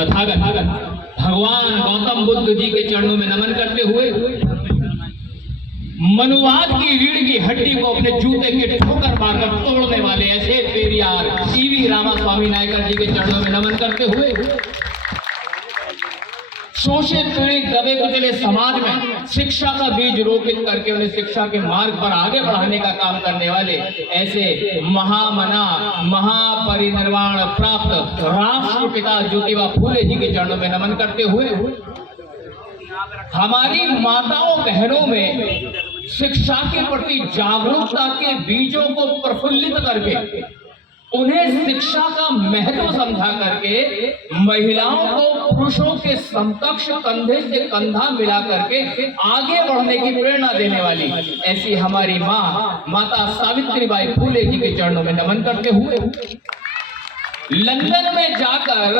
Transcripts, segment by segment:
तथागत भगवान गौतम बुद्ध जी के चरणों में नमन करते हुए मनुवाद की रीढ़ की हड्डी को अपने जूते के ठोकर मारकर तोड़ने वाले ऐसे पेरियार ईवी रामास्वामी नायकर जी के चरणों में नमन करते हुए शोषित पीड़ित दबे कुचले समाज में शिक्षा का बीज रोपित करके उन्हें शिक्षा के मार्ग पर आगे बढ़ाने का काम करने वाले ऐसे महामना महापरिनिर्वाण प्राप्त राष्ट्रपिता ज्योतिबा फूले जी के चरणों में नमन करते हुए हमारी माताओं बहनों में शिक्षा के प्रति जागरूकता के बीजों को प्रफुल्लित करके उन्हें शिक्षा का महत्व समझा करके महिलाओं को पुरुषों के समकक्ष कंधे से कंधा मिला करके आगे बढ़ने की प्रेरणा देने वाली ऐसी हमारी माँ माता सावित्रीबाई फूले जी के चरणों में नमन करते हुए लंदन में जाकर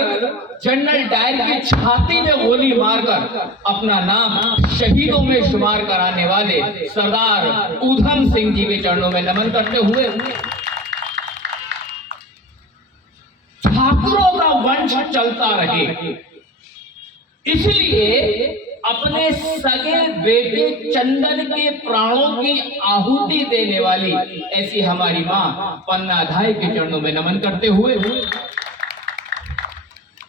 जनरल डायर की छाती में गोली मारकर अपना नाम शहीदों में शुमार कराने वाले सरदार ऊधम सिंह जी के चरणों में नमन करते हुए ठाकुरों का वंश चलता रहे इसलिए अपने सगे बेटे चंदन के प्राणों की आहुति देने वाली ऐसी हमारी मां पन्ना धाई के चरणों में नमन करते हुए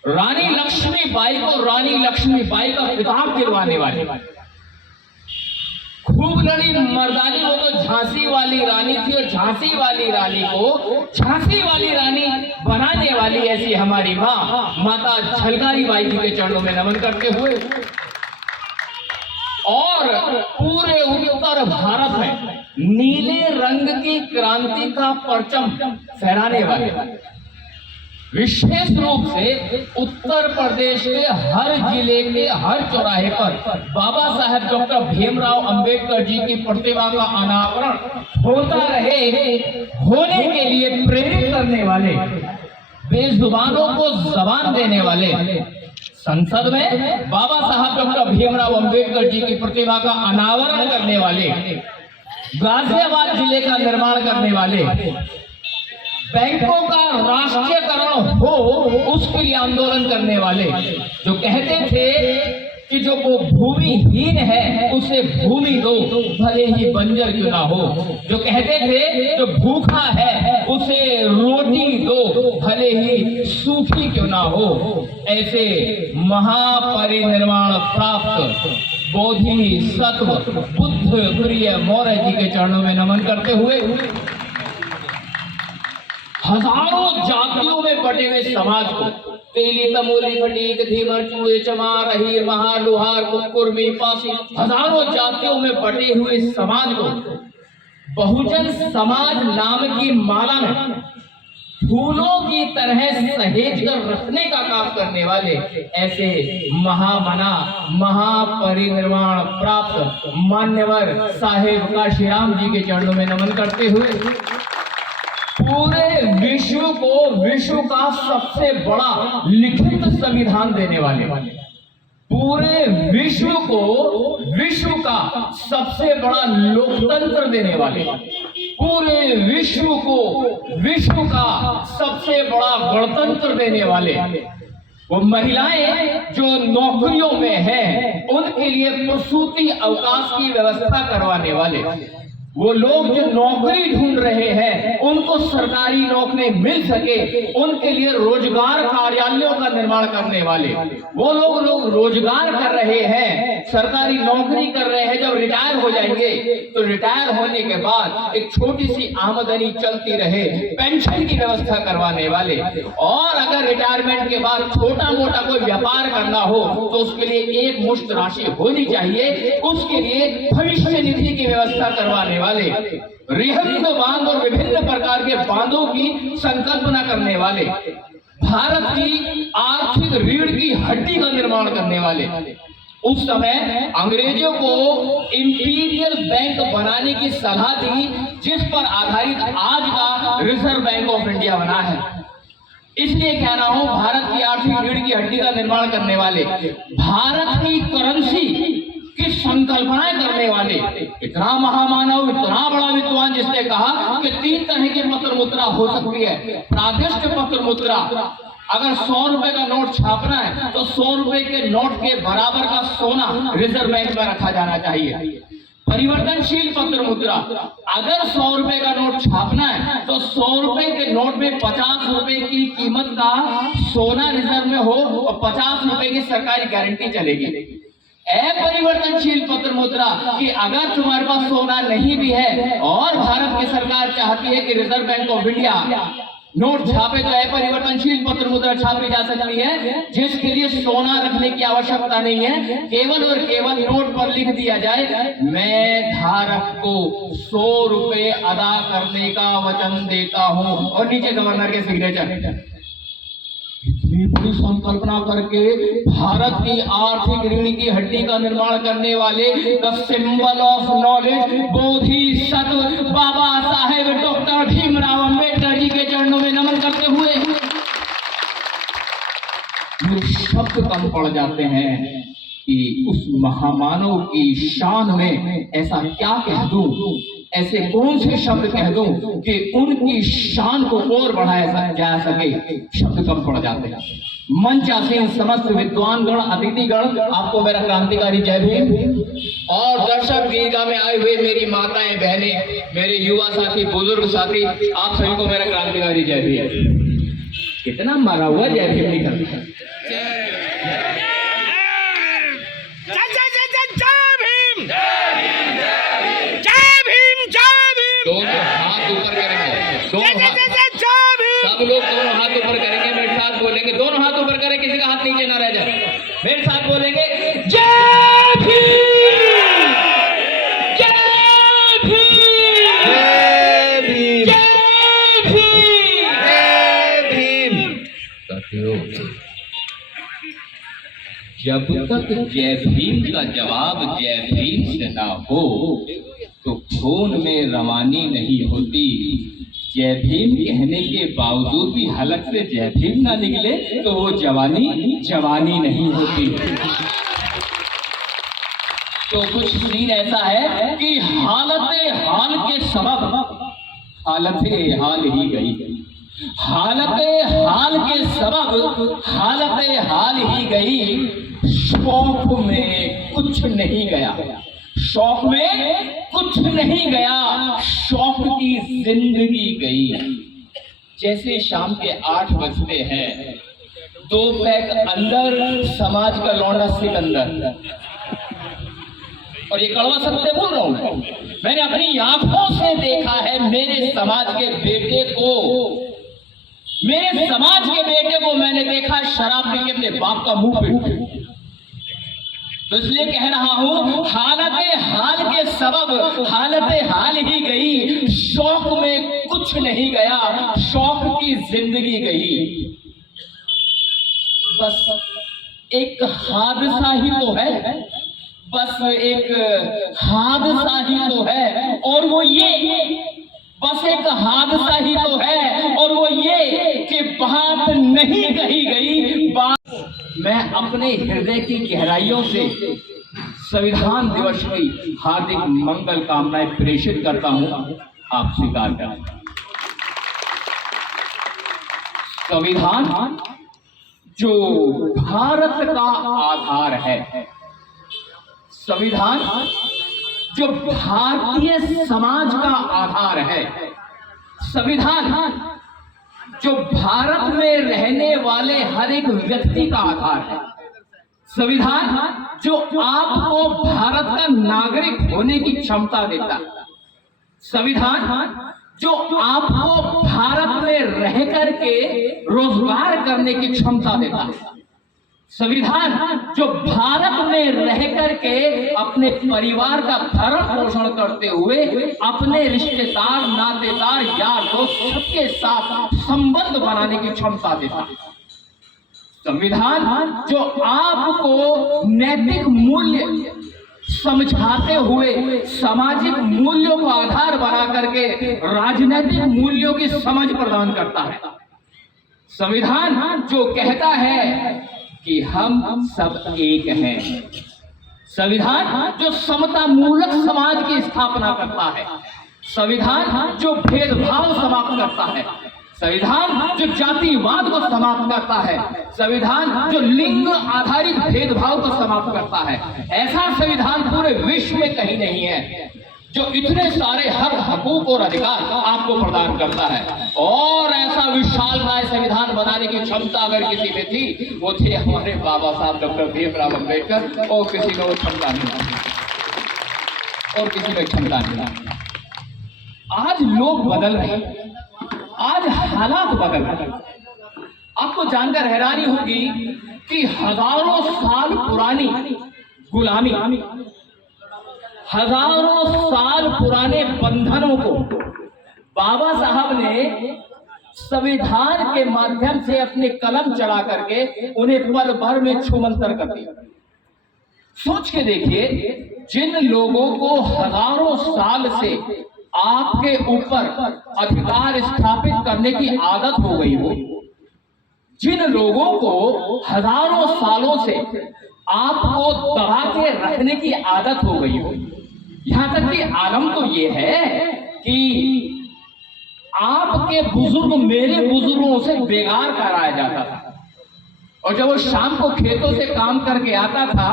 रानी लक्ष्मीबाई को रानी लक्ष्मीबाई का खिताब दिलवाने वाली खूब लड़ी मर्दानी वो तो झांसी वाली रानी थी और झांसी वाली रानी को झांसी वाली रानी बनाने वाली ऐसी हमारी मां माता झलकारी बाई जी के चरणों में नमन करते हुए और पूरे उत्तर भारत में नीले रंग की क्रांति का परचम फहराने वाले विशेष रूप से उत्तर प्रदेश के हर जिले के हर चौराहे पर बाबा साहेब डॉक्टर भीमराव अंबेडकर जी की प्रतिमा का अनावरण होता रहे होने के लिए प्रेरित करने वाले बेजुबानों को जबान देने वाले संसद में बाबा साहब डॉक्टर भीमराव अंबेडकर जी की प्रतिमा का अनावरण करने वाले गाजियाबाद जिले का निर्माण करने वाले बैंकों का राष्ट्रीयकरण हो उसके लिए आंदोलन करने वाले जो कहते थे कि जो वो भूमिहीन है उसे भूमि दो भले ही बंजर क्यों ना हो, जो कहते थे जो भूखा है उसे रोटी दो भले ही सूखी क्यों ना हो, ऐसे महापरिनिर्वाण प्राप्त बोधि सत्व बुद्ध प्रिय मौर्य जी के चरणों में नमन करते हुए हजारों जातियों में बटे हुए समाज को तेली तमोली फटीक धीमर चूहे चमार अहीर महार लोहार कुकुरमी पासी हजारों जातियों में बटे हुए समाज को बहुजन समाज नाम की माला में फूलों की तरह सहेज कर रखने का काम करने वाले ऐसे महामना महापरिनिर्वाण प्राप्त मान्यवर साहेब काशीराम जी के चरणों में नमन करते हुए पूरे विश्व को विश्व का सबसे बड़ा लिखित संविधान देने वाले पूरे विश्व को विश्व का सबसे बड़ा लोकतंत्र देने वाले पूरे विश्व को विश्व का सबसे बड़ा गणतंत्र देने वाले वो महिलाएं जो नौकरियों में हैं उनके लिए प्रसूति अवकाश की व्यवस्था करवाने वाले, वो लोग जो नौकरी ढूंढ रहे हैं उनको सरकारी नौकरी मिल सके उनके लिए रोजगार कार्यालयों का निर्माण करने वाले, वो लोग रोजगार कर रहे हैं सरकारी नौकरी कर रहे हैं, जब रिटायर हो जाएंगे तो रिटायर होने के बाद एक छोटी सी आमदनी चलती रहे पेंशन की व्यवस्था करवाने वाले, और अगर रिटायरमेंट के बाद छोटा मोटा कोई व्यापार करना हो तो उसके लिए एक मुश्त राशि होनी चाहिए, उसके लिए भविष्य निधि की व्यवस्था करवाने वाले, रिहंद बांध और विभिन्न प्रकार के बांधों की संकल्पना करने वाले, भारत की आर्थिक रीढ़ की हड्डी का निर्माण करने वाले। उस समय अंग्रेजों को इंपीरियल बैंक बनाने की सलाह दी जिस पर आधारित आज का रिजर्व बैंक ऑफ इंडिया बना है। इसलिए कह रहा हूं भारत की आर्थिक रीढ़ की हड्डी का निर्माण करने वाले, भारत की करेंसी की संकल्पनाएं करने वाले, इतना महामानव इतना बड़ा विद्वान जिसने कहा कि 3 तरह की पत्र मुद्रा हो सकती है, प्रादिष्ट पत्र मुद्रा, अगर 100 रुपए का नोट छापना है तो 100 रुपए के नोट के बराबर का सोना रिजर्व बैंक में रखा जाना चाहिए। परिवर्तनशील पत्र मुद्रा, अगर 100 रुपए का नोट छापना है तो 100 रुपए के नोट में 50 रुपए की कीमत का सोना रिजर्व में हो और 50 रुपए की सरकारी गारंटी चलेगी। अपरिवर्तनशील पत्र मुद्रा कि अगर तुम्हारे पास सोना नहीं भी है और भारत की सरकार चाहती है कि reserve bank of India note छापे तो अपरिवर्तनशील पत्र मुद्रा छापी जा सकती है, जिसके लिए सोना रखने की आवश्यकता नहीं है। केवल और केवल नोट पर लिख दिया जाए, मैं धारक को 100 रुपए अदा करने का वचन देता हूं, और नीचे गवर्नर के सिग्नेचर। इतनी बड़ी संकल्पना करके भारत की आर्थिक रीढ़ की हड्डी का निर्माण करने वाले the symbol of knowledge Bodhisattva Baba Saheb doctor Bhimrao Ambedkar ji के चरणों में नमन करते हुए शब्द कम पड़ जाते हैं कि उस महामानव की शान में ऐसा क्या कह दूं, ऐसे कौन से शब्द कह दूं कि उनकी शान को और बढ़ाया जा सके। शब्द कम पड़ जाते हैं। मंच आसीन समस्त विद्वानगण, अतिथिगण, आपको मेरा क्रांतिकारी जय भीम। और दर्शक दीर्घा में आए हुए मेरी माताएं, बहनें, मेरे युवा साथी, बुजुर्ग साथी, आप सभी को मेरा क्रांतिकारी जय भीम। कितना मरा हुआ जय भीम निकल। दोनों हाथ ऊपर करेंगे, सब लोग दोनों हाथ ऊपर करेंगे, मेरे साथ बोलेंगे, दोनों हाथ ऊपर करें, किसी का हाथ नीचे ना रह जाए। मेरे साथ बोलेंगे जय भीम, जय भीम, जय भीम, जय भीम, जय भीम। साथियों, जब तक जय भीम का जवाब जय भीम से ना हो तो खून में रवानी नहीं होती। जय भीम कहने के बावजूद भी हलक से जय भीम ना निकले तो वो जवानी नहीं होती। तो कुछ सीन ऐसा है कि हालत हाल के सबब हालत हाल ही गई, हालत हाल के सबब हालत हाल ही गई। शौक में कुछ नहीं गया, शौक में कुछ नहीं गया, शौक की जिंदगी गई। जैसे शाम के 8 बजते हैं, 2 पैक अंदर, समाज का लौंडा सिकंदर। और ये कड़वा सत्य बोल रहा हूं, मैंने अपनी आंखों से देखा है। मेरे समाज के बेटे को, मेरे समाज के बेटे को मैंने देखा शराब पी के अपने बाप का मुंह पीटते। तो इसलिए कह रहा हूं, हालत हाल के सबब हालत हाल ही गई। शौक में कुछ नहीं गया, शौक की जिंदगी गई। बस एक हादसा ही तो है, बस एक हादसा ही तो है, और वो ये, बस एक हादसा ही तो है, और वो ये कि बात नहीं कही गई। बात मैं अपने हृदय की गहराइयों से संविधान दिवस की हार्दिक मंगल कामनाएं प्रेषित करता हूं, आप स्वीकार करें। संविधान जो भारत का आधार है, संविधान जो भारतीय समाज का आधार है, संविधान जो भारत में रहने वाले हर एक व्यक्ति का आधार है, संविधान जो आपको भारत का नागरिक होने की क्षमता देता है, संविधान जो आपको भारत में रह करके रोजगार करने की क्षमता देता है, संविधान जो भारत में रह करके अपने परिवार का भरण पोषण करते हुए अपने रिश्तेदार, नातेदार, यार दोस्त सबके साथ संबंध बनाने की क्षमता देता है, संविधान जो आपको नैतिक मूल्य समझाते हुए सामाजिक मूल्यों को आधार बना करके राजनीतिक मूल्यों की समझ प्रदान करता है, संविधान जो कहता है कि हम सब एक हैं, संविधान जो समता मूलक समाज की स्थापना करता है, संविधान जो भेदभाव समाप्त करता है, संविधान जो जातिवाद को समाप्त करता है, संविधान जो लिंग आधारित भेदभाव को समाप्त करता है, ऐसा संविधान पूरे विश्व में कहीं नहीं है जो इतने सारे हक, हकूक और अधिकार आपको प्रदान करता है। और ऐसा विशालकाय संविधान बनाने की क्षमता अगर किसी में थी, वो थे हमारे बाबा साहब डॉक्टर भीमराव अंबेडकर, और किसी में वो क्षमता नहीं, और किसी में क्षमता नहीं। आज लोग बदल रहे हैं, आज हालात बदल रहे हैं। आपको जानकर हैरानी होगी कि हजारों साल पुरानी गुलामी, हजारों साल पुराने बंधनों को बाबा साहब ने संविधान के माध्यम से अपने कलम चला करके उन्हें पल भर में छूमंतर कर दिया। सोच के देखिए, जिन लोगों को हजारों साल से आपके ऊपर अधिकार स्थापित करने की आदत हो गई हो, जिन लोगों को हजारों सालों से आपको दबा के रखने की आदत हो गई हो, यहां तक कि आलम तो ये है कि आपके बुजुर्ग मेरे बुजुर्गों से बेगार कराया जाता था, और जब वो शाम को खेतों से काम करके आता था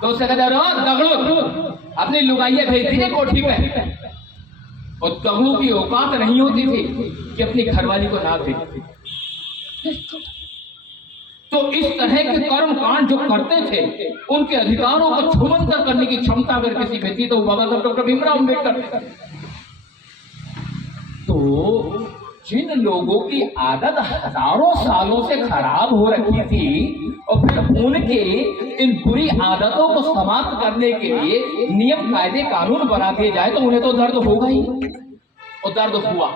तो उसे कहते दगड़ू अपनी लुगाइयां भेजती थी कोठी पे, और दगड़ू की औकात नहीं होती थी कि अपनी घरवाली को ना भेजती। तो इस तरह के कर्म कांड जो करते थे, उनके अधिकारों को छूमंतर करने की क्षमता अगर किसी में थी तो बाबा साहब डॉक्टर भीमराव अंबेडकर थे। तो जिन लोगों की आदत हजारों सालों से खराब हो रखी थी, और फिर उनके इन बुरी आदतों को समाप्त करने के लिए नियम कायदे कानून बना दिए जाए तो उन्हें तो दर्द होगा ही। और दर्द हुआ,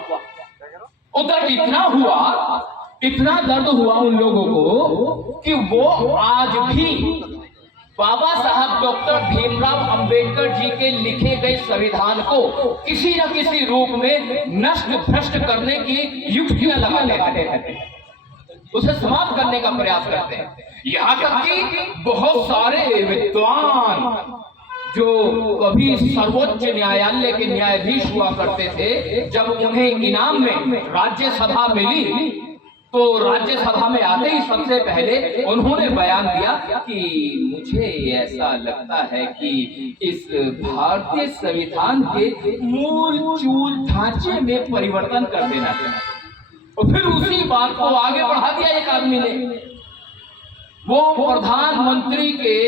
और दर्द इतना दर्द हुआ उन लोगों को कि वो आज भी बाबा साहब डॉक्टर भीमराव अंबेडकर जी के लिखे गए संविधान को किसी न किसी रूप में नष्ट भ्रष्ट करने की युक्तियां लगा लेते हैं, उसे समाप्त करने का प्रयास करते हैं। यहाँ तक कि बहुत सारे विद्वान जो कभी सर्वोच्च न्यायालय के न्यायाधीश हुआ करते थे, जब उन्हें इनाम में राज्यसभा मिली तो राज्यसभा में आते ही सबसे पहले उन्होंने बयान दिया कि मुझे ऐसा लगता है कि इस भारतीय संविधान के मूल चूल ढांचे में परिवर्तन कर देना चाहिए। और फिर उसी बात को आगे बढ़ा दिया एक आदमी ने, वो प्रधानमंत्री के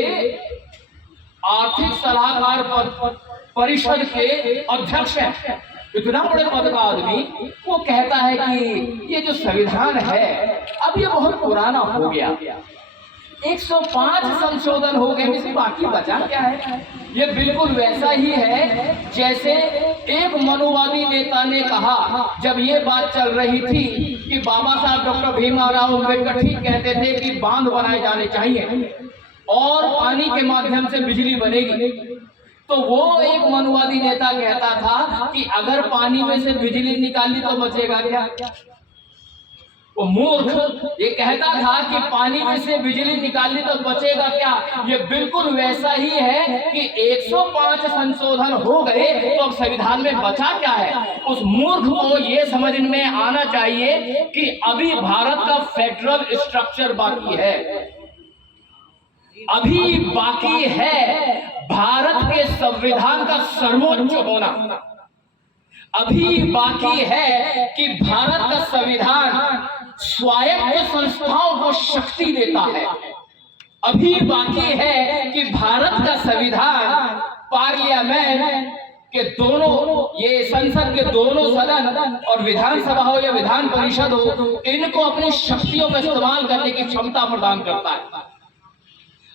आर्थिक सलाहकार परिषद के अध्यक्ष हैं, इतना बड़े पद का आदमी, वो कहता है कि ये जो संविधान है अब ये बहुत पुराना हो गया, 105 संशोधन हो गए, इसमें बाकी बचा क्या है। ये बिल्कुल वैसा ही है जैसे एक मनुवादी नेता ने कहा, जब ये बात चल रही थी कि बाबा साहब डॉक्टर भीमराव अंबेडकर ठीक कहते थे कि बांध बनाए जाने चाहिए और पानी के माध्यम से बिजली बनेगी, तो वो एक मनुवादी नेता कहता था कि अगर पानी में से बिजली निकाली तो बचेगा क्या। वो मूर्ख ये कहता था कि पानी में से बिजली निकाली तो बचेगा क्या। ये बिल्कुल वैसा ही है कि 105 संशोधन हो गए तो अब संविधान में बचा क्या है। उस मूर्ख को ये समझ में आना चाहिए कि अभी भारत का फेडरल स्ट्रक्चर बाकी है, अभी बाकी है भारत के संविधान का सर्वोच्च होना, अभी बाकी है कि भारत का संविधान स्वायत्त संस्थाओं को शक्ति देता है, अभी बाकी है कि भारत का संविधान पार्लियामेंट के दोनों, ये संसद के दोनों सदन और विधानसभा हो या विधान परिषद हो, इनको अपनी शक्तियों का इस्तेमाल करने की क्षमता प्रदान करता है।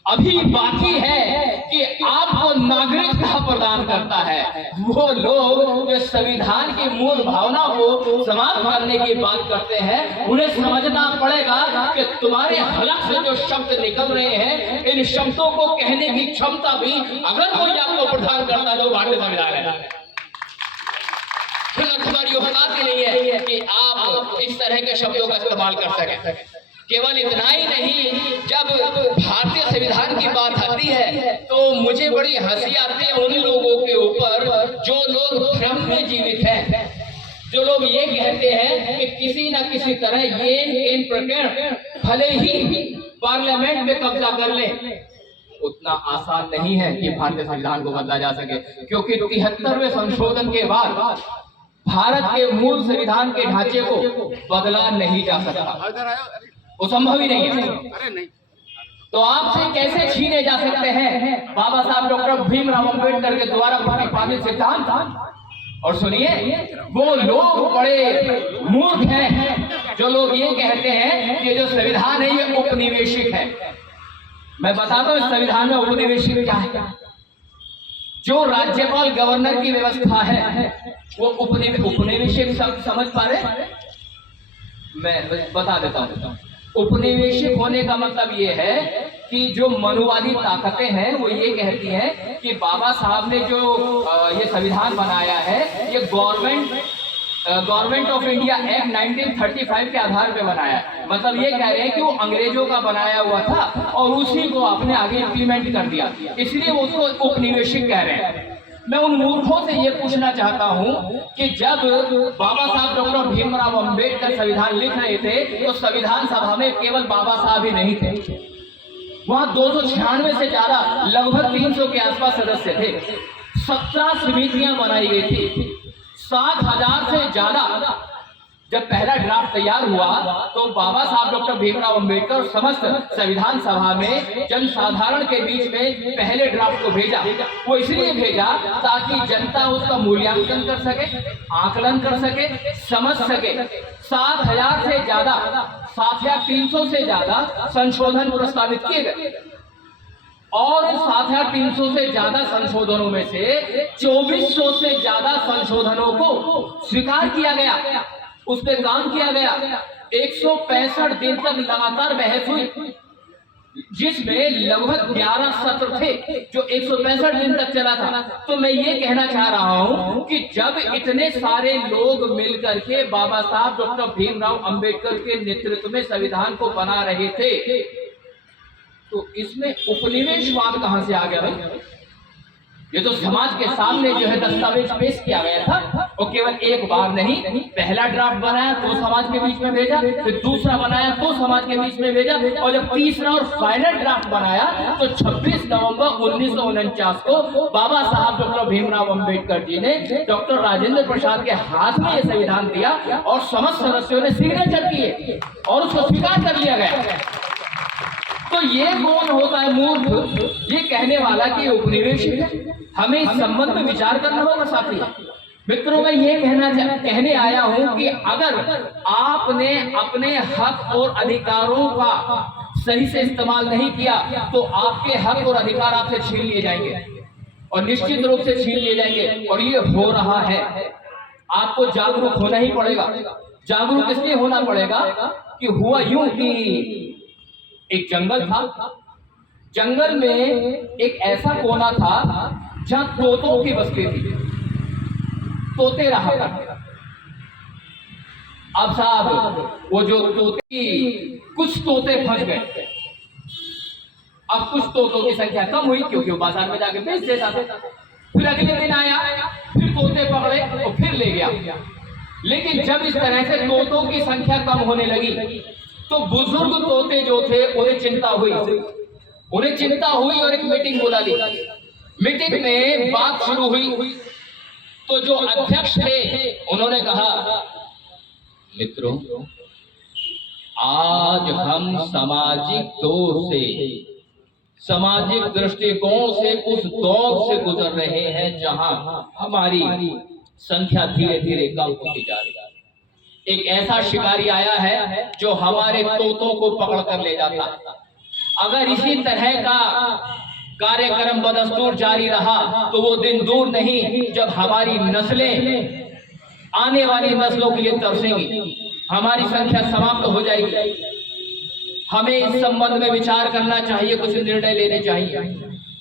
अभी बाकी है कि आपको नागरिकता प्रदान करता है। वो लोग जो संविधान की मूल भावना को समाप्त करने की बात करते हैं, उन्हें समझना पड़ेगा कि तुम्हारे हलक से जो शब्द निकल रहे हैं, इन शब्दों को कहने की क्षमता भी अगर कोई आपको प्रदान करता है तो भारतीय संविधान है। फिर तुम्हारी औकात ही नहीं है कि आप इस तरह के शब्दों का इस्तेमाल कर सकें। केवल इतना ही नहीं, जब भारतीय संविधान की बात आती है तो मुझे बड़ी हंसी आती है उन लोगों के ऊपर जो लोग भ्रम में जीवित हैं, जो लोग ये कहते हैं कि किसी न किसी तरह ये इन प्रकरण भले ही पार्लियामेंट में कब्जा कर ले, उतना आसान नहीं है कि भारतीय संविधान को बदला जा सके, क्योंकि 73वें संशोधन के बाद भारत के मूल संविधान के ढांचे को बदला नहीं जा सकता, वो संभव ही नहीं है। तो आपसे कैसे छीने जा सकते हैं बाबा साहब डॉक्टर भीमराव अंबेडकर के द्वारा प्रतिपादित सिद्धांत? और सुनिए, वो लोग बड़े मूर्ख हैं जो लोग ये कहते हैं कि जो संविधान है ये उपनिवेशिक है। मैं बताता हूं संविधान में उपनिवेशिक क्या है। जो राज्यपाल गवर्नर की व्यवस्था है वो उपनिवेशिक शब्द समझ पा रहे? मैं बता देता हूं। उपनिवेशिक होने का मतलब ये है कि जो मनुवादी ताकतें हैं वो ये कहती हैं कि बाबा साहब ने जो ये संविधान बनाया है ये गवर्नमेंट ऑफ इंडिया एक्ट 1935 के आधार पे बनाया है। मतलब ये कह रहे हैं कि वो अंग्रेजों का बनाया हुआ था और उसी को आपने आगे इम्प्लीमेंट कर दिया, इसलिए वो उसको उपनिवेशिक कह रहे हैं। मैं उन मूर्खों से ये पूछना चाहता हूं कि जब बाबा साहब डॉक्टर भीमराव अंबेडकर संविधान लिख रहे थे तो संविधान सभा में केवल बाबा साहब ही नहीं थे, वहां 296 से ज्यादा, लगभग 300 के आसपास सदस्य थे। 17 समितियां बनाई गई थी, 7,000 से ज्यादा। जब पहला ड्राफ्ट तैयार हुआ तो बाबा साहब डॉक्टर भीमराव अंबेडकर समस्त संविधान सभा में जनसाधारण के बीच में पहले ड्राफ्ट को भेजा। वो इसलिए भेजा ताकि जनता उसका मूल्यांकन कर सके, आकलन कर सके, समझ सके। 7,000 से ज्यादा, 7,300 से ज्यादा संशोधन प्रस्तावित किए गए और 7,300 से ज्यादा संशोधनों में से 2400 से ज्यादा संशोधनों को स्वीकार किया गया, उस पर काम किया गया। 165 दिन तक लगातार बहस हुई, जिसमें लगभग 11 सत्र थे जो 165 दिन तक चला था। तो मैं ये कहना चाह रहा हूं कि जब इतने सारे लोग मिलकर के बाबा साहब डॉक्टर भीमराव अंबेडकर के नेतृत्व में संविधान को बना रहे थे तो इसमें उपनिवेशवाद कहां से आ गया भाई? ये तो समाज के सामने जो है दस्तावेज पेश किया गया था और केवल एक बार नहीं, पहला ड्राफ्ट बनाया तो समाज के बीच में भेजा, फिर दूसरा बनाया तो समाज के बीच में भेजा, और जब तीसरा और फाइनल ड्राफ्ट बनाया तो 26 नवंबर 1949 को बाबा साहब डॉक्टर भीमराव अंबेडकर जी ने डॉक्टर राजेंद्र प्रसाद के हाथ में यह संविधान दिया और समस्त सदस्यों ने सिग्नेचर किए और उसको स्वीकार कर लिया गया। तो ये कौन होता है मूर्ख ये कहने वाला कि उपनिवेशिक है? हमें इस संबंध में विचार करना होगा साथी। मित्रों, मैं ये कहने आया हूं कि अगर आपने अपने हक और अधिकारों का सही से इस्तेमाल नहीं किया तो आपके हक और अधिकार आपसे छीन लिए जाएंगे और निश्चित रूप से छीन लिए जाएंगे, और ये हो रहा है। आपको जागरूक होना ही पड़ेगा। जागरूक इसलिए होना पड़ेगा कि हुआ यूं कि एक जंगल था, जंगल में एक ऐसा कोना था जहां तोतों की बस्ती थी, तोते रहा करते। अब साहब वो जो तोते, कुछ तोते फंस गए। अब कुछ तोतों की संख्या कम हुई क्योंकि वो बाजार में जाके बेच देता था। फिर अगले दिन आया, फिर तोते पकड़े और फिर ले गया। लेकिन जब इस तरह से तोतों की संख्या कम होने लगी तो बुजुर्ग तोते जो थे उन्हें चिंता हुई और एक मीटिंग बुला ली। मीटिंग में बात शुरू हुई तो जो अध्यक्ष थे उन्होंने कहा, मित्रों, आज हम सामाजिक दौर से, सामाजिक दृष्टिकोण से उस दौर से गुजर रहे हैं जहां हमारी संख्या धीरे धीरे कम होती जा रही है। एक ऐसा शिकारी आया है जो हमारे तोतों को पकड़ कर ले जाता है। अगर इसी तरह का कार्यक्रम बदस्तूर जारी रहा तो वो दिन दूर नहीं जब हमारी नस्लें आने वाली नस्लों के लिए तरसेंगी, हमारी संख्या समाप्त हो जाएगी। हमें इस संबंध में विचार करना चाहिए, कुछ निर्णय लेने चाहिए।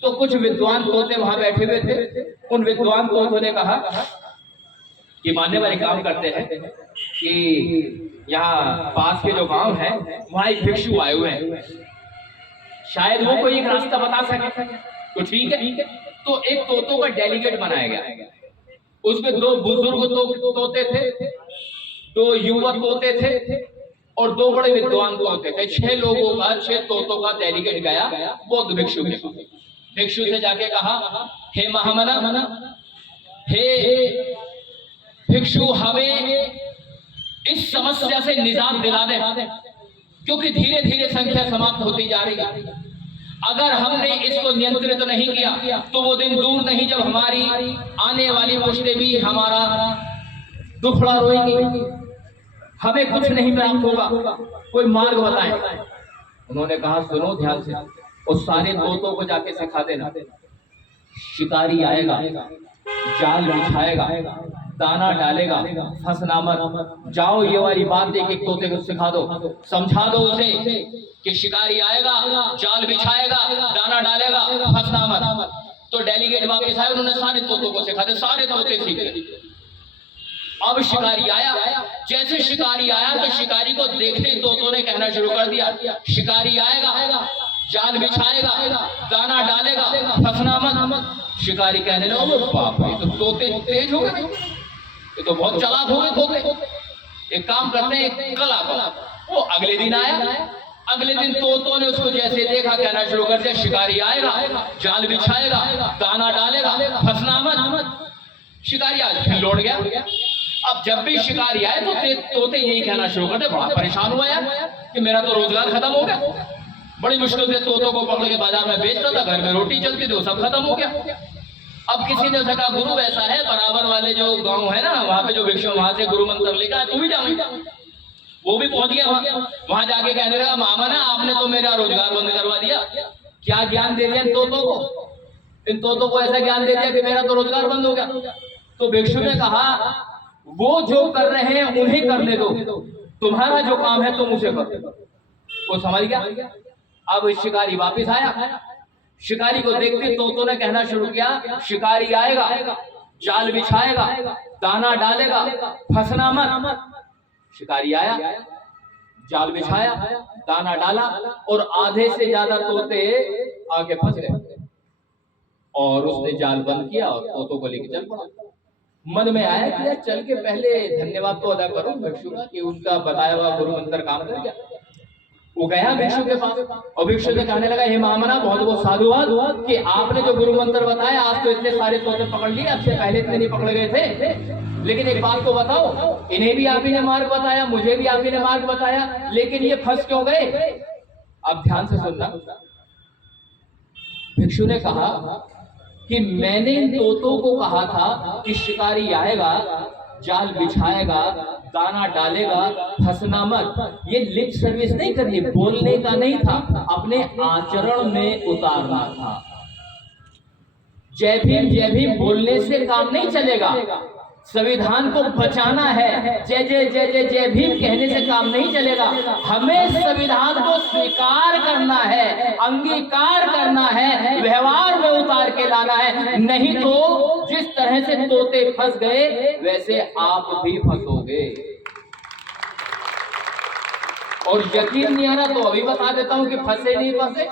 तो कुछ विद्वान तोते वहां बैठे हुए थे। उन विद्वान तोतों ने कहा कि मानने वाले काम करते हैं कि यहाँ पास के जो गांव है वहां एक भिक्षु आए हुए हैं, शायद वो कोई एक रास्ता बता सके। तो ठीक है, तो एक तोतों का डेलीगेट बनाया गया। उसमें 2 बुजुर्ग तोते थे 2 युवा तोते थे और 2 बड़े विद्वान तोते थे। 6 लोगों का 6 तोतों का डेलीगेट गया बौद्ध भिक्षु के पास। भिक्षु से जाके कहा, हे महामना, हे भिक्षु, हमें इस समस्या से निजात दिला दे, क्योंकि धीरे धीरे संख्या समाप्त होती जा रही है। अगर हमने इसको नियंत्रित नहीं किया तो वो दिन दूर नहीं जब हमारी आने वाली पुश्तें भी हमारा दुखड़ा रोएंगी, हमें कुछ नहीं प्राप्त होगा, कोई मार्ग बताएं। उन्होंने कहा, सुनो ध्यान से, उस सारे तोतों को जाके सिखा देना, शिकारी आएगा, जाल बिछाएगा, दाना डालेगा, फंसना मत। जाओ ये वाली बात एक एक तोते को सिखा दो, समझा दो उसे कि शिकारी आएगा, जाल बिछाएगा, दाना डालेगा, फंसना मत। तो डेलीगेट वापस आए, उन्होंने सारे तोतों को सिखा दिया, सारे तोते सीख गए। अब शिकारी आया, जैसे शिकारी आया तो शिकारी को देखते ही तोतों ने कहना शुरू कर दिया, शिकारी आएगा, जाल बिछाएगा, दाना डालेगा, फंसना मत। शिकारी कहने लगा, बाप रे, तो तोते तेज हो गए, ये तो बहुत चालाक हो गए तोते। एक काम करते हैं, कल आता। वो अगले दिन आया, अगले दिन तोतों ने उसको जैसे देखा कहना शुरू कर दिया, शिकारी आएगा, जाल बिछाएगा, दाना डालेगा, फंसना मत। शिकारी आज फिर लौट गया। अब जब भी शिकारी आए तो तोते यही कहना शुरू करते, बड़ा परेशान हुआ यार कि मेरा तो रोजगार खत्म हो गया, बड़ी मुश्किल से तोतों को पकड़ के बाजार में बेचता था, घर में रोटी चलती थी, वो सब खत्म हो गया। अब किसी ने कहा, गुरु ऐसा है, बराबर वाले जो गांव है ना, वहां पे जो भिक्षु, वहां से गुरु मंत्र लेकर आए, तू भी जाऊंगा। वो भी पहुंच गया वहां जाके कहने लगा, मामा ना, आपने तो मेरा रोजगार बंद करवा दिया। क्या ज्ञान दे दिया इन तोतों को? इन तोतों को ऐसा ज्ञान दे दिया कि मेरा तो रोजगार बंद हो गया। तो भिक्षु ने कहा, वो जो कर रहे हैं उन्हें करने दो, तुम्हारा जो काम है तुम उसे करो। वो समझ गया। अब शिकारी वापिस आया, शिकारी को देखते तोतों ने कहना शुरू किया, शिकारी आएगा, जाल बिछाएगा, दाना डालेगा, फंसना मत। शिकारी आया, जाल बिछाया, दाना डाला, और आधे से ज्यादा तोते आगे फंस गए, और उसने जाल बंद किया और तोतों को लेकर चल पड़ा। मन में आया कि यार चल के पहले धन्यवाद तो अदा करो भिक्षु का कि उनका बताया हुआ गुरु मंत्र काम कर गया। वो गया भिक्षु के पास और भिक्षु से कहने लगा, हे महामना, बहुत बहुत साधुवाद कि आपने जो गुरु मंत्र बताया, आज तो इतने सारे तोते पकड़ लिए, अब से पहले इतने नहीं पकड़ गए थे। लेकिन एक बात तो बताओ, इन्हें भी आप ही ने मार्ग बताया, मुझे भी आप ही ने मार्ग बताया, लेकिन ये फंस क्यों गए? अब ध्यान से सुनना। भिक्षु ने कहा कि मैंने इन तोतों को कहा था कि शिकारी आएगा, जाल बिछाएगा, दाना डालेगा, फंसना मत। ये लिप सर्विस नहीं करनी, बोलने का नहीं था, अपने आचरण में उतारना था। जय भीम बोलने से काम नहीं चलेगा, संविधान को बचाना है, जय जय जय जय जय भीम कहने से काम नहीं चलेगा। हमें संविधान को स्वीकार करना है, अंगीकार करना है, व्यवहार में उतार के लाना है, नहीं तो जिस तरह से तोते फंस गए वैसे आप भी फंसोगे। और यकीन नहीं आ रहा तो अभी बता देता हूं कि फंसे नहीं फंसे।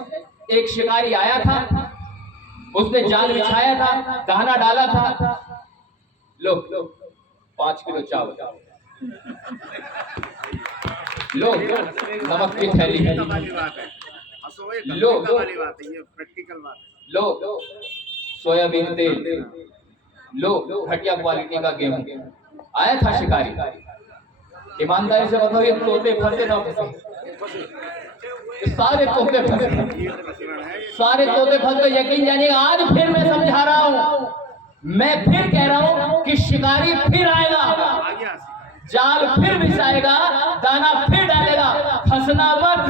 एक शिकारी आया था, उसने जाल बिछाया था, दाना डाला था, लो 5 किलो चावल, लो नमक की थैली, लो लो सोयाबीन तेल, लो घटिया क्वालिटी का गेहूं। आया था शिकारी, ईमानदारी से बताओ ये तोते फंसे ना फंसे? सारे तोते फंसे, सारे तोते फंस गए। यकीन जानिएगा, आज फिर मैं समझा रहा हूं, मैं फिर कह रहा हूं कि शिकारी फिर आएगा, जाल फिर बिछाएगा, दाना फिर डालेगा, फंसना मत,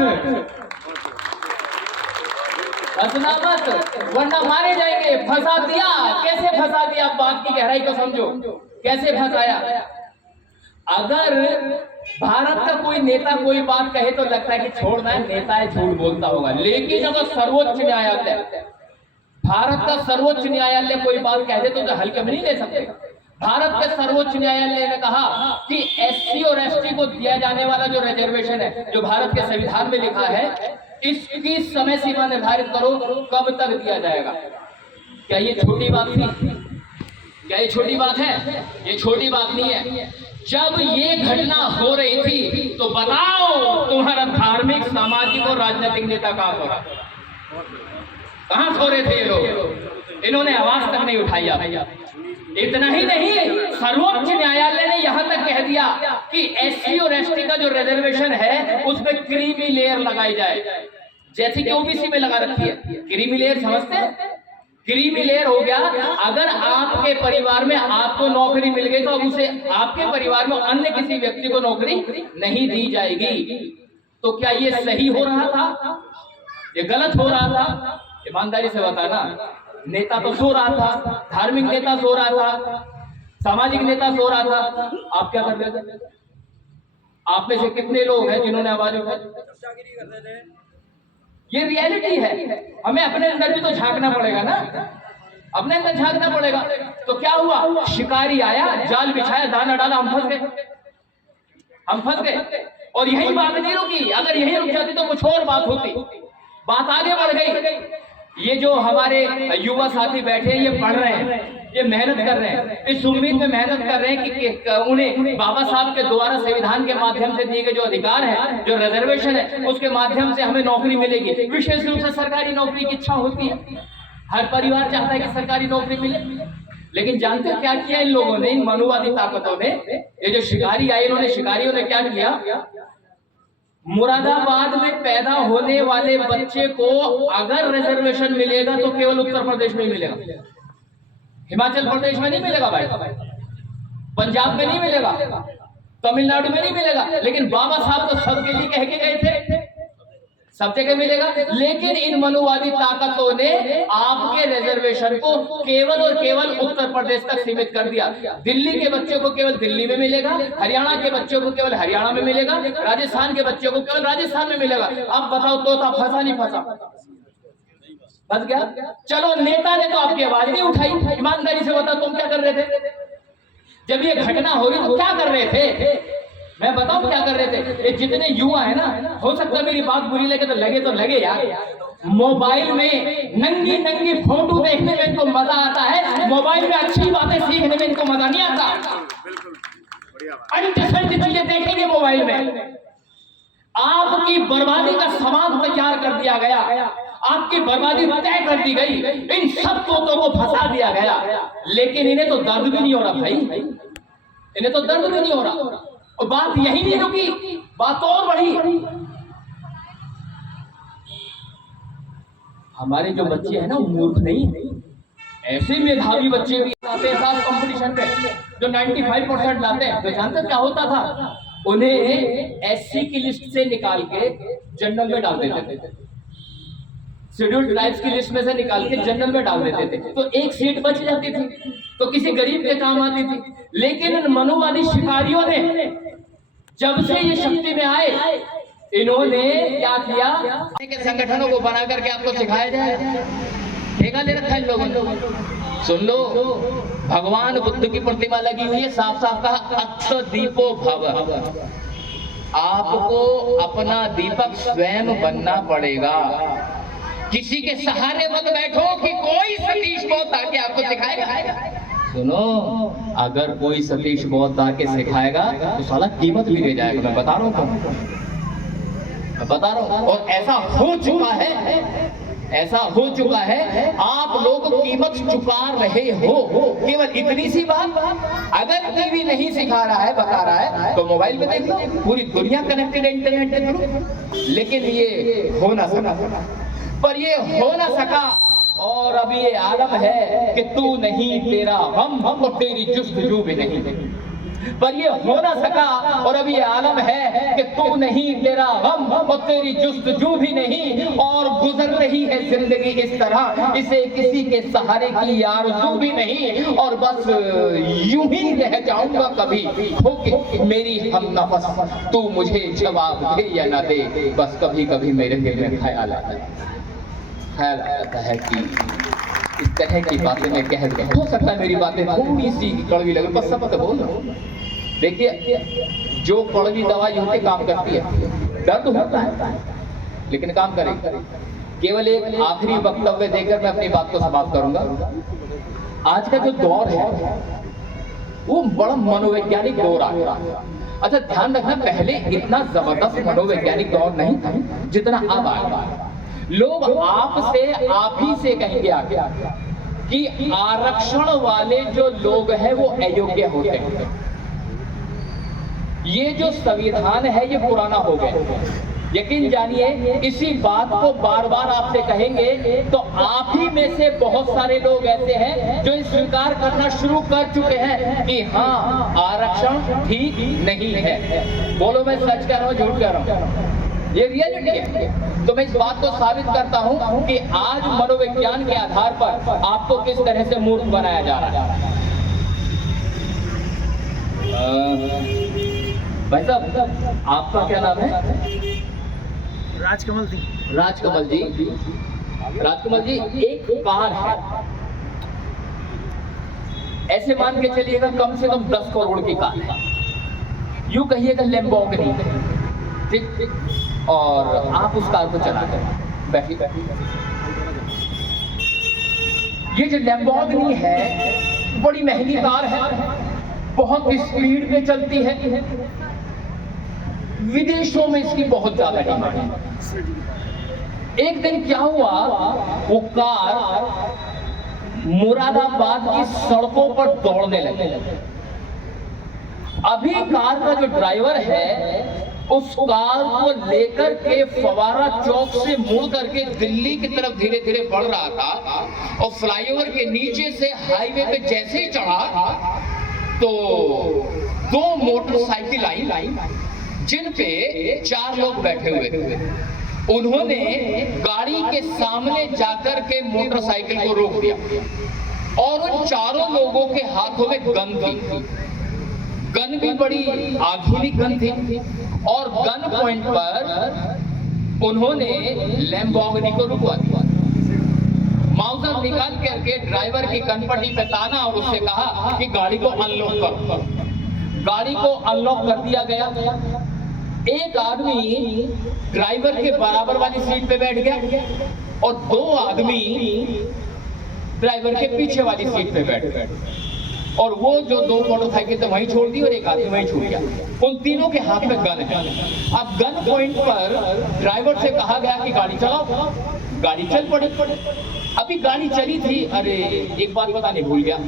फंसना मत, वरना मारे जाएंगे। फंसा दिया, कैसे फंसा दिया? बात की गहराई को समझो, कैसे फंसाया। अगर भारत का कोई नेता कोई बात कहे तो लगता है कि छोड़ना है, नेता है, झूठ बोलता होगा। लेकिन अगर सर्वोच्च न्यायालय, भारत का सर्वोच्च न्यायालय कोई बात कह दे तो हल्के में नहीं ले सकते। भारत के सर्वोच्च न्यायालय ने कहा कि एससी और एसटी को दिया जाने वाला जो रिजर्वेशन है, जो भारत के संविधान में लिखा है, इसकी समय सीमा निर्धारित करो, कब तक दिया जाएगा। क्या ये छोटी बात थी? क्या ये छोटी बात है? ये छोटी बात नहीं है। जब ये घटना हो रही थी तो बताओ तुम्हारा धार्मिक, सामाजिक और राजनीतिक नेता कहां सो रहा, कहां सो रहे थे ये लोग? इन्होंने आवाज तक नहीं उठाई। इतना ही नहीं, सर्वोच्च न्यायालय ने यहां तक कह दिया कि एससी और एसटी का जो रिजर्वेशन है उसमें क्रीमी लेयर लगाई जाए, जैसे कि ओबीसी में लगा रखी है। क्रीमी लेयर समझते हैं? क्रीमी लेयर हो गया, अगर आपके परिवार में आपको नौकरी मिल गई तो अब उसे आपके परिवार में अन्य किसी व्यक्ति को नौकरी नहीं दी जाएगी। तो क्या ये सही हो रहा था? ये गलत हो रहा था? ईमानदारी से बताना। नेता तो सो रहा था, धार्मिक नेता सो रहा था, सामाजिक नेता सो रहा था, आप क्या कर रहे थे? आप में से कितने लोग हैं जिन्होंने आवाज उठाई? ये रियलिटी है। हमें अपने अंदर भी तो झांकना पड़ेगा ना, अपने अंदर झांकना पड़ेगा। तो क्या हुआ? शिकारी आया, जाल बिछाया, दाना डाला, हम फंस गए, हम फंस गए। और यही बात नहीं रुकी, अगर यही रुक जाती तो कुछ और बात होती, बात आगे बढ़ गई। ये जो हमारे युवा साथी बैठे हैं, ये पढ़ रहे हैं, ये मेहनत कर रहे हैं, इस उम्मीद में मेहनत कर रहे हैं कि उन्हें बाबा साहब के द्वारा संविधान के माध्यम से दिए गए जो अधिकार है, जो रिजर्वेशन है, उसके माध्यम से हमें नौकरी मिलेगी। विशेष रूप से सरकारी नौकरी की इच्छा होती है, हर परिवार चाहता है कि सरकारी नौकरी मिले। लेकिन जानते हो क्या किया इन लोगों ने, इन मनुवादी ताकतों ने? ये जो शिकारी आए, इन्होंने, शिकारियों ने क्या किया? मुरादाबाद में पैदा होने वाले बच्चे को अगर रिजर्वेशन मिलेगा तो केवल उत्तर प्रदेश में ही मिलेगा, हिमाचल प्रदेश में नहीं मिलेगा भाई, पंजाब में नहीं मिलेगा, तमिलनाडु में नहीं मिलेगा। लेकिन बाबा साहब तो सबके लिए कह के गए थे, सब जगह मिलेगा। लेकिन इन मनुवादी ताकतों ने आपके रिजर्वेशन को केवल और केवल उत्तर प्रदेश तक सीमित कर दिया। दिल्ली के बच्चों को केवल दिल्ली में मिलेगा, हरियाणा के बच्चों को केवल हरियाणा में मिलेगा, राजस्थान के बच्चों को केवल राजस्थान में मिलेगा। अब बताओ, तोता फंसा नहीं फंसा? फंस गया। चलो, नेता ने तो आपकी आवाज नहीं उठाई। ईमानदारी से बताओ, तुम क्या कर रहे थे जब ये घटना हो रही? तो क्या कर रहे थे? मैं बताऊं क्या कर रहे थे? ये जितने युवा है ना, हो सकता है मेरी बात बुरी लगे तो लगे यार, मोबाइल में नंगी नंगी फोटो देखने में इनको मजा आता है, मोबाइल में अच्छी बातें सीखने में इनको मजा नहीं आता। अंतसंत चीजें देखेंगे मोबाइल में। आपकी बर्बादी का सामान तैयार कर दिया गया, आपकी बर्बादी तय कर दी गई, इन सब तोतों को फंसा दिया गया। लेकिन इन्हें तो दर्द भी नहीं हो रहा भाई, इन्हें तो दर्द भी नहीं हो रहा। और बात यही नहीं रुकी, बात और बढ़ी। हमारे जो बच्चे हैं ना, मूर्ख नहीं, ऐसे मेधावी बच्चे भी आते हैं साथ कंपटीशन पे, जो 95% लाते हैं। तो जानते क्या होता था? उन्हें एससी की लिस्ट से निकाल के जनरल में डाल देते थे, शेड्यूल्ड ट्राइब्स की लिस्ट में से निकाल के जनरल में डाल देते थे, तो एक सीट बच जाती थी, तो किसी गरीब के काम आती थी। लेकिन इन मनुवादी शिकारियों ने जब से ये शक्ति में आए, इन्होंने क्या किया? संगठनों को बना करके आपको सिखाया जाए, ठेका ले रखा है इन लोगों ने। सुन लो, भगवान बुद्ध की प्रतिमा लगी हुई है, साफ साफ कहा, अत्त दीपो भव। आपको अपना दीपक स्वयं बनना पड़ेगा, किसी के सहारे मत बैठो कि कोई सतीश बहुत आके आपको सिखाएगा। सुनो, अगर कोई सतीश बहुत आके सिखाएगा तो साला कीमत भी ले जाएगा। मैं बता रहा हूँ, मैं बता रहा हूँ। और ऐसा हो चुका है, ऐसा हो चुका है। आप लोग कीमत चुका रहे हो। केवल इतनी सी बात, अगर टीवी नहीं सिखा रहा है, बता रहा है, तो मोबाइल में देख लो, पूरी दुनिया कनेक्टेड है इंटरनेट के थ्रू। लेकिन ये हो ना सका, पर ये हो ना सका। और अब ये आलम है कि तू नहीं तेरा हम और तेरी जुस्तजू भी नहीं, पर ये हो ना सका। और अब ये आलम है कि तू नहीं तेरा हम और तेरी जुस्तजू भी नहीं, और गुजर रही है जिंदगी इस तरह, इसे किसी के सहारे की आरज़ू भी नहीं, और बस यूं ही रह जाऊंगा कभी होके मेरी हम नफस, तू मुझे जवाब दे या ना दे। बस कभी कभी मेरे दिल में ख्याल आता है कि इस तरह की बातें मैं कह दूं। हो सकता है मेरी बातें थोड़ी सी कड़वी लगे, बस सब बोल। देखिए, जो कड़वी दवाई होती काम करती है, दर्द होता है लेकिन काम करेगी। केवल एक आखिरी वक्तव्य देकर मैं अपनी बात को समाप्त करूंगा। आज का जो दौर है, वो बड़ा मनोवैज्ञानिक दौर आ गया। अच्छा ध्यान रखना, पहले इतना जबरदस्त मनोवैज्ञानिक दौर नहीं था जितना अब आ गया। लोग आपसे आप ही से कहेंगे आगे कि आरक्षण वाले जो लोग हैं वो अयोग्य होते हैं। ये जो संविधान है ये पुराना हो गया। यकीन जानिए इसी बात को बार बार आपसे कहेंगे तो आप ही में से बहुत सारे लोग ऐसे हैं जो स्वीकार करना शुरू कर चुके हैं कि हाँ आरक्षण ठीक नहीं है। बोलो मैं सच कह रहा हूँ झूठ कह रहा हूँ? ये रियलिटी है। तो मैं इस बात को साबित करता हूं कि आज मनोविज्ञान के आधार पर आपको किस तरह से मूर्ख बनाया जा रहा है। भाई साहब आपका क्या नाम है? राजकमल जी। राजकमल जी, राजकमल जी एक कार है, ऐसे मान के चलिएगा कम से कम 10 करोड़ की कार है, यूं कहिएगा लैम्बोर्गिनी, ठीक, और आप उस कार को चला कर बैठी बैठी। ये जो लैम्बोर्गिनी है बड़ी महंगी कार है, बहुत स्पीड में चलती है, विदेशों में इसकी बहुत ज्यादा डिमांड है। एक दिन क्या हुआ, वो कार मुरादाबाद की सड़कों पर दौड़ने लगे। अभी कार का जो ड्राइवर है उस कार को लेकर के फवारा चौक से मुड़ करके दिल्ली की तरफ धीरे धीरे बढ़ रहा था और फ्लाईओवर के नीचे से हाईवे पे जैसे ही चढ़ा तो 2 मोटरसाइकिल आई जिन पे 4 लोग बैठे हुए थे। उन्होंने गाड़ी के सामने जाकर के मोटरसाइकिल को रोक दिया और उन चारों लोगों के हाथों में गन थी। गन भी बड़ी आधुनिक गन थी और गन पॉइंट पर उन्होंने लैम्बोर्गिनी को रुकवा दिया। माउजर निकाल करके ड्राइवर की कनपट्टी पे ताना और उससे कहा कि गाड़ी को अनलॉक करो। गाड़ी को अनलॉक कर दिया गया। एक आदमी ड्राइवर के बराबर वाली सीट पे बैठ गया और 2 आदमी ड्राइवर के पीछे वाली सीट पे बैठ गए और वो जो 2 मोटरसाइकिल थे वहीं छोड़ दी और एक आदमी वहीं छूट गया। उन तीनों के हाथ में गन है। अब गन पॉइंट पर ड्राइवर से कहा गया कि गाड़ी चलाओ। गाड़ी चल पड़ी। अभी गाड़ी चली थी, अरे एक बात बताने भूल गया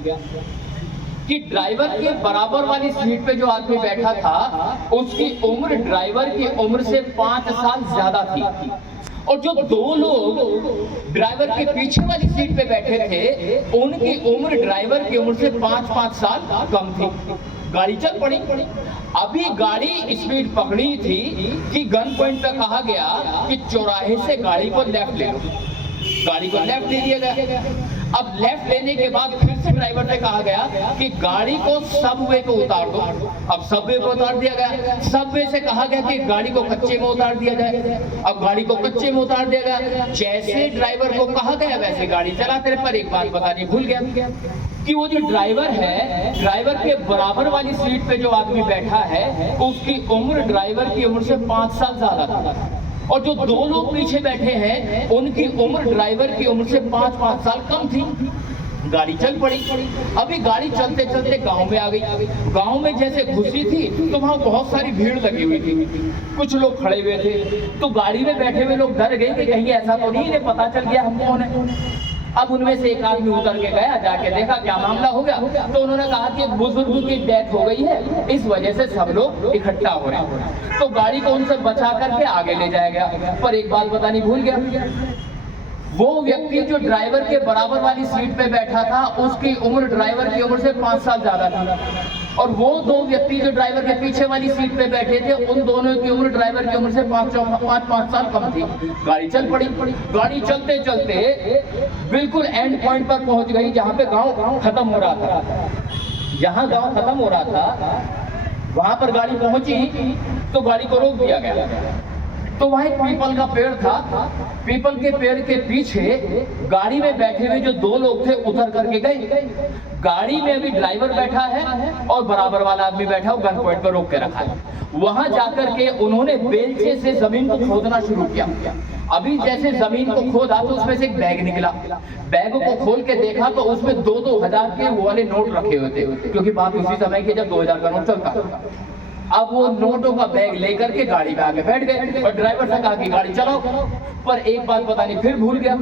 कि ड्राइवर के बराबर वाली सीट पे जो आदमी बैठा था उसकी उम्र ड्राइवर की उम्र से 5 साल ज्यादा थी और जो 2 लोग ड्राइवर के पीछे वाली सीट पे बैठे थे उनकी उम्र ड्राइवर की उम्र से 5 साल कम थी। गाड़ी चल पड़ी। अभी गाड़ी स्पीड पकड़ी थी कि गन पॉइंट पे कहा गया कि चौराहे से गाड़ी को लेफ्ट ले लो। गाड़ी को लेफ्ट ले लिया गया। अब लेफ्ट लेने के बाद फिर से ड्राइवर से कहा गया कि गाड़ी को सबवे को उतार दो। अब सबवे को उतार दिया गया। सबवे से कहा गया कि गाड़ी को कच्चे में उतार दिया जाए। अब गाड़ी को कच्चे में उतार दिया गया। जैसे ड्राइवर को कहा गया वैसे गाड़ी चलाते रहे। पर एक बात बतानी भूल गया कि वो जो ड्राइवर है, ड्राइवर के बराबर वाली सीट पे जो आदमी बैठा है उसकी उम्र ड्राइवर की उम्र से 5 साल ज्यादा था और जो 2 लोग पीछे बैठे हैं उनकी उम्र ड्राइवर की उम्र से 5 साल कम थी। गाड़ी चल पड़ी। अभी गाड़ी चलते चलते गांव में आ गई। गांव में जैसे घुसी थी तो वहां बहुत सारी भीड़ लगी हुई थी। कुछ लोग खड़े हुए थे तो गाड़ी में बैठे हुए लोग डर गए कि कहीं ऐसा तो नहीं, इन्हें पता चल गया हम कौन है। अब उनमें से एक आदमी उतर के गया, जाके देखा क्या मामला हो गया। तो उन्होंने कहा कि एक बुजुर्ग की डेथ हो गई है, इस वजह से सब लोग इकट्ठा हो रहे हैं। तो गाड़ी को उनसे बचा करके आगे ले जाया गया। पर एक बात बतानी भूल गया, वो व्यक्ति जो ड्राइवर के बराबर वाली सीट पे बैठा था उसकी उम्र ड्राइवर की उम्र से 5 साल ज्यादा थी और वो 2 व्यक्ति जो ड्राइवर के पीछे वाली सीट पे बैठे थे उन दोनों की उम्र ड्राइवर की उम्र से 5 साल कम थी। गाड़ी चल पड़ी। गाड़ी चलते चलते बिल्कुल एंड पॉइंट पर पहुंच गई जहां पे गांव खत्म हो रहा था। जहां गांव खत्म हो रहा था वहां पर गाड़ी पहुंची तो गाड़ी को रोक दिया गया। तो वहाँ एक पीपल का पेड़ था। पीपल के पेड़ के पीछे गाड़ी में बैठे हुए जो दो लोग थे उतर करके गए। गाड़ी में अभी ड्राइवर बैठा है और बराबर वाला आदमी बैठा है, गन पॉइंट पर रोक के रखा है। वहां जाकर के उन्होंने बेलचे से जमीन को खोदना शुरू किया। अभी जैसे जमीन को खोदा तो उसमें से एक बैग निकला। बैग को खोल के देखा तो उसमें 2-2 हजार के वो वाले नोट रखे हुए थे, क्योंकि बात उसी समय की जब 2000 का नोट चलता था। अब वो नोटों का बैग लेकर के गाड़ी में आके बैठ गए और ड्राइवर से कहा कि गाड़ी चलाओ। पर एक बात पता नहीं फिर भूल गया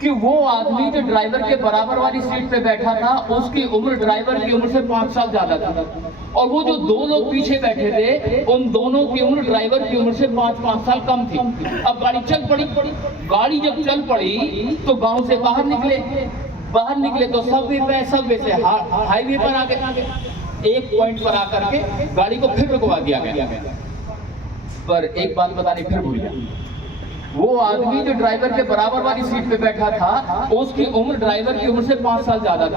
कि वो आदमी जो ड्राइवर के बराबर वाली सीट पे बैठा था उसकी उम्र ड्राइवर की उम्र से 5 साल ज्यादा था, और वो जो दो लोग पीछे बैठे थे उन दोनों की उम्र ड्राइवर की उम्र से 5-5 साल कम थी। अब गाड़ी चल पड़ी। गाड़ी जब चल पड़ी तो गांव से बाहर निकले तो सबवे से हाईवे पर आ गए। एक पॉइंट पर आकर के गाड़ी को फिर रुकवा दिया गया। पर एक बात बतानी फिर भूल गया, वो आदमी जो ड्राइवर के बराबर वाली सीट पे बैठा था उसकी उम्र ड्राइवर की उम्र से 5 साल ज्यादा थी,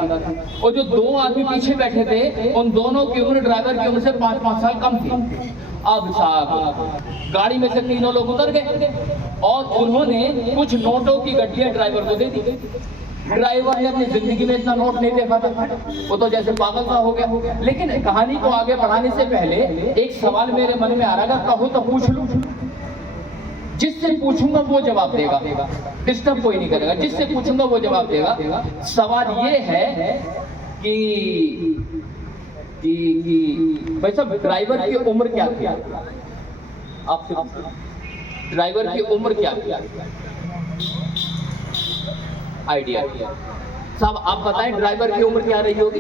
और जो दो आदमी पीछे बैठे थे उन दोनों की उम्र ड्राइवर की उम्र से 5-5 साल कम थी। अब साहब गाड़ी में से तीनों लोग उतर गए और उन्होंने कुछ नोटों की गड्डियां ड्राइवर को दे दी। ड्राइवर ने अपनी जिंदगी में इतना नोट नहीं देखा था, वो तो जैसे पागल सा हो गया। लेकिन कहानी को आगे बढ़ाने से पहले एक सवाल मेरे मन में आ रहा था, कहो तो पूछ लूं। जिससे पूछूंगा वो जवाब देगा, डिस्टर्ब कोई नहीं करेगा। जिससे पूछूंगा वो जवाब देगा। सवाल ये है कि भाई साहब ड्राइवर की उम्र क्या थी? आपसे ड्राइवर की उम्र क्या थी? आइडिया साहब आप बताएं ड्राइवर की उम्र क्या रही होगी?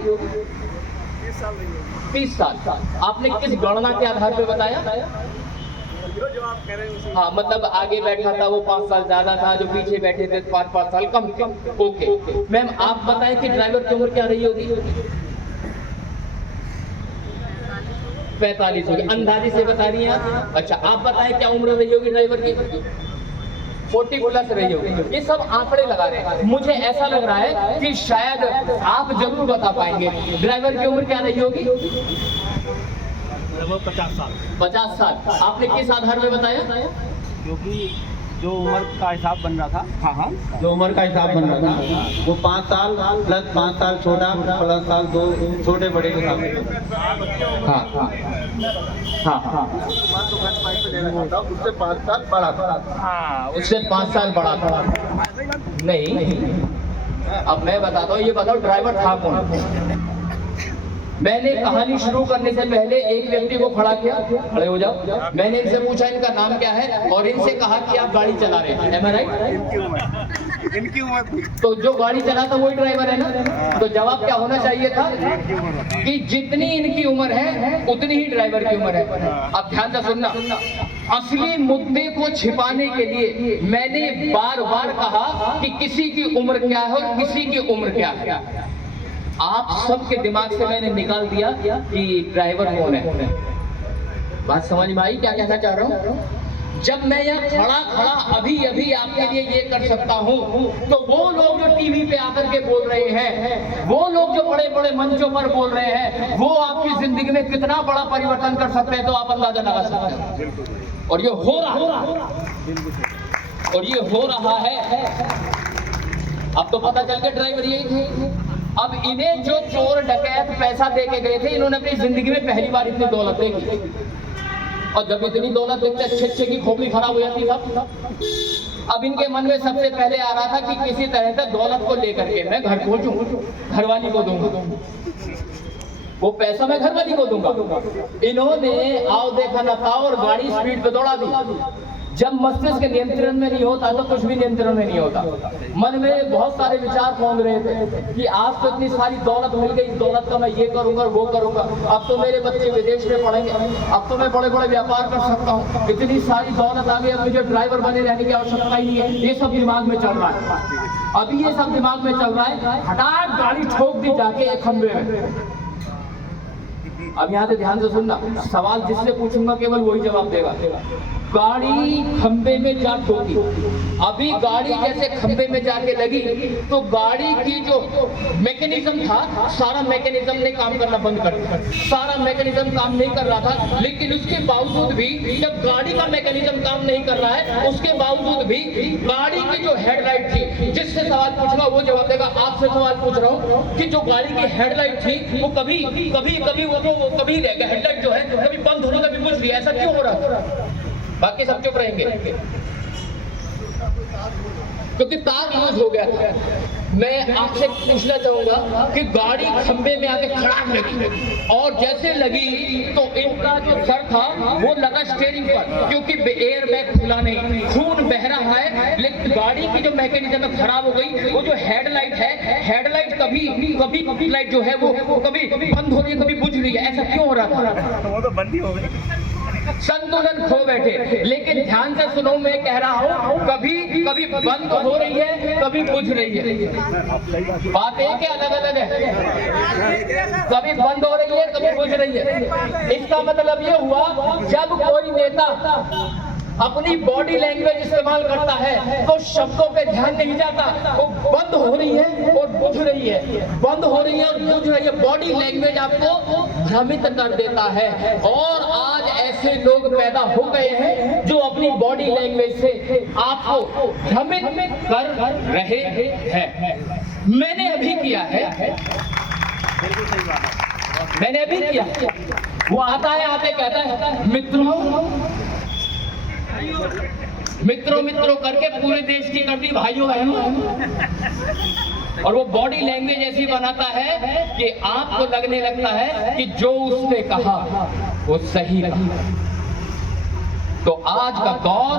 30 साल। आपने किस गणना के आधार पे बताया? हाँ, मतलब आगे बैठा था वो 5 साल ज्यादा था, जो पीछे बैठे थे 5-5 साल कम थे। ओके मैम आप बताएं कि ड्राइवर की उम्र क्या रही होगी? 45 होगी। अंदाजे से बता रही हैं आप? अच्छा आप बताएं क्या उम्र रही होगी ड्राइवर की? 40+ रही होगी। ये सब आंकड़े लगा रहे हैं। मुझे ऐसा लग रहा है कि शायद आप जरूर बता पाएंगे ड्राइवर की उम्र क्या रही होगी? 50 साल। 50 साल। आपने किस आधार में बताया? क्योंकि जो उम्र का हिसाब बन रहा था, हाँ जो उम्र का हिसाब बन रहा था वो 5 साल प्लस 5 साल छोटा प्लस साल 2 छोटे बड़े के साथ। हाँ उससे 5 साल बड़ा था। हाँ उससे 5 साल बड़ा था। नहीं अब मैं बताता हूँ, ये बताओ ड्राइवर था कौन? मैंने कहानी शुरू करने से पहले एक व्यक्ति को खड़ा किया, खड़े हो जाओ। मैंने इनसे पूछा इनका नाम क्या है और इनसे कहा कि आप गाड़ी चला रहे हैं, am I right? इनकी उम्र तो जो गाड़ी चलाता वही ड्राइवर है ना। तो जवाब क्या होना चाहिए था कि जितनी इनकी उम्र है उतनी ही ड्राइवर की उम्र है। अब ध्यान से सुनना, असली मुद्दे को छिपाने के लिए मैंने बार-बार कहा कि किसी की उम्र क्या है और किसी की उम्र क्या है। आप सबके दिमाग से मैंने निकाल दिया कि ड्राइवर कौन है। बात समझ में आई क्या कहना चाह रहा हूँ? जब मैं यहाँ खड़ा अभी आपके लिए ये कर सकता हूँ, तो वो लोग जो टीवी पे आकर के बोल रहे हैं, वो लोग जो बड़े बड़े मंचों पर बोल रहे हैं, वो आपकी जिंदगी में कितना बड़ा परिवर्तन कर सकते हैं तो आप अंदाजा लगा सकते हैं। और ये हो रहा है। अब तो पता चल गया ड्राइवर यही थे। अब इन्हें जो चोर डकैत पैसा दे के गए थे, इन्होंने अपनी जिंदगी में पहली बार इतनी दौलत देखी। और जब इतनी दौलत देखते अच्छे की खोपड़ी खराब हो जाती था। अब इनके मन में सबसे पहले आ रहा था कि किसी तरह से दौलत को लेकर के मैं घर पहुंचूं, घरवाली को दूंगा, वो पैसा मैं घरवाली को दूंगा। इन्होंने आओ देखा न था और गाड़ी स्पीड पे दौड़ा दी। जब मस्तिष्क के नियंत्रण में नहीं होता तो कुछ भी नियंत्रण में नहीं होता। मन में बहुत सारे विचार घूम रहे थे कि आज तो इतनी सारी दौलत मिल गई, इस दौलत का मैं ये करूंगा वो करूंगा, अब तो मेरे बच्चे विदेश में पढ़ेंगे, अब तो मैं बड़े बड़े व्यापार कर सकता हूँ, इतनी सारी दौलत आ गई, अब मुझे ड्राइवर बने रहने की आवश्यकता ही नहीं है। ये सब दिमाग में चल रहा है। अभी ये सब दिमाग में चल रहा है, हठात गाड़ी ठोक दी जाके एक खंबे में। अब यहाँ से ध्यान से सुनना, सवाल जिससे पूछूंगा केवल वही जवाब देगा। गाड़ी खंबे में जा ठोकी। अभी गाड़ी जैसे खंबे में जाके लगी तो गाड़ी की जो मैकेनिज्म था, सारा मैकेनिज्म ने काम करना बंद कर दिया। सारा मैकेनिज्म काम नहीं कर रहा था, लेकिन उसके बावजूद भी, जब गाड़ी का मैकेनिज्म काम नहीं कर रहा है, उसके बावजूद भी गाड़ी की जो हेडलाइट थी, जिससे सवाल पूछूंगा वो जवाब देगा। आपसे सवाल पूछ रहा हूँ कि जो गाड़ी की हेडलाइट थी वो कभी हेडलाइट जो है कभी बंद होने कभी बुझ रही है, ऐसा क्यों हो रहा है? बाकी सब चुप रहेंगे क्योंकि तार लूज हो गया था। मैं आपसे पूछना चाहूंगा कि गाड़ी खंबे में आके खड़ाक लगी और जैसे लगी तो इनका जो सर था वो लगा स्टीयरिंग पर, क्योंकि एयर बैग खुला नहीं, खून बह रहा है, लेकिन गाड़ी की जो मैकेनिज्म खराब हो गई। वो जो हेडलाइट है, हेडलाइट कभी लाइट जो है वो कभी बंद हो रही है, कभी बुझ रही है, ऐसा क्यों हो रहा था? वो तो बंद ही हो गई, संतुलन खो बैठे। लेकिन ध्यान से सुनो, मैं कह रहा हूँ कभी बंद हो रही है, कभी बुझ रही है। बात है कि अलग अलग है, कभी बंद हो रही है, कभी बुझ रही है। इसका मतलब ये हुआ, जब कोई नेता अपनी बॉडी लैंग्वेज इस्तेमाल करता है तो शब्दों पे ध्यान नहीं जाता। वो बंद हो रही है और बुझ रही है, बंद हो रही है और बुझ रही है। बॉडी लैंग्वेज आपको भ्रमित कर देता है, और आज ऐसे लोग पैदा हो गए हैं जो अपनी बॉडी लैंग्वेज से आपको भ्रमित कर रहे हैं। मैंने अभी किया है, मैंने अभी किया। वो आता है, आते कहता है मित्रों करके पूरे देश की कर दी भाइयों बहनों। और वो बॉडी लैंग्वेज ऐसी बनाता है कि आपको लगने लगता है कि जो उसने कहा वो सही कहा। तो आज का दौर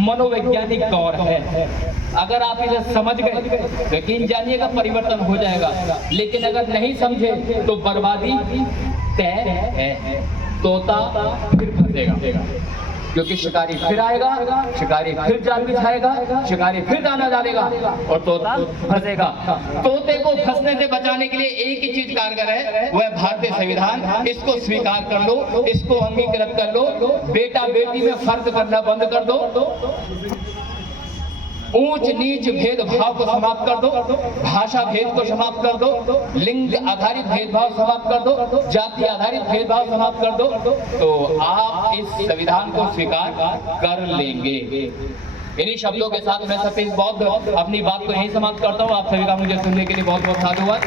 मनोवैज्ञानिक दौर है। अगर आप इसे समझ गए तो यकीन जानिएगा परिवर्तन हो जाएगा, लेकिन अगर नहीं समझे तो बर्बादी तय है। तोता फिर फंसेगा, क्योंकि शिकारी फिर आएगा, शिकारी फिर जाल बिछाएगा, शिकारी फिर दाना डालेगा और तोता फंसेगा। तोते को फंसने से बचाने के लिए एक ही चीज कारगर है, वह भारतीय संविधान। इसको स्वीकार कर लो, इसको अंगीकृत कर लो। बेटा बेटी में फर्क करना बंद कर दो, ऊंच नीच भेदभाव को समाप्त कर दो, भाषा भेद को समाप्त कर दो, लिंग आधारित भेदभाव समाप्त कर दो, जाति आधारित भेदभाव समाप्त कर दो, तो आप इस संविधान को स्वीकार कर लेंगे। इन्हीं शब्दों के साथ मैं सतीश बौद्ध अपनी बात को यहीं समाप्त करता हूँ। आप सभी का मुझे सुनने के लिए बहुत बहुत साधुवाद।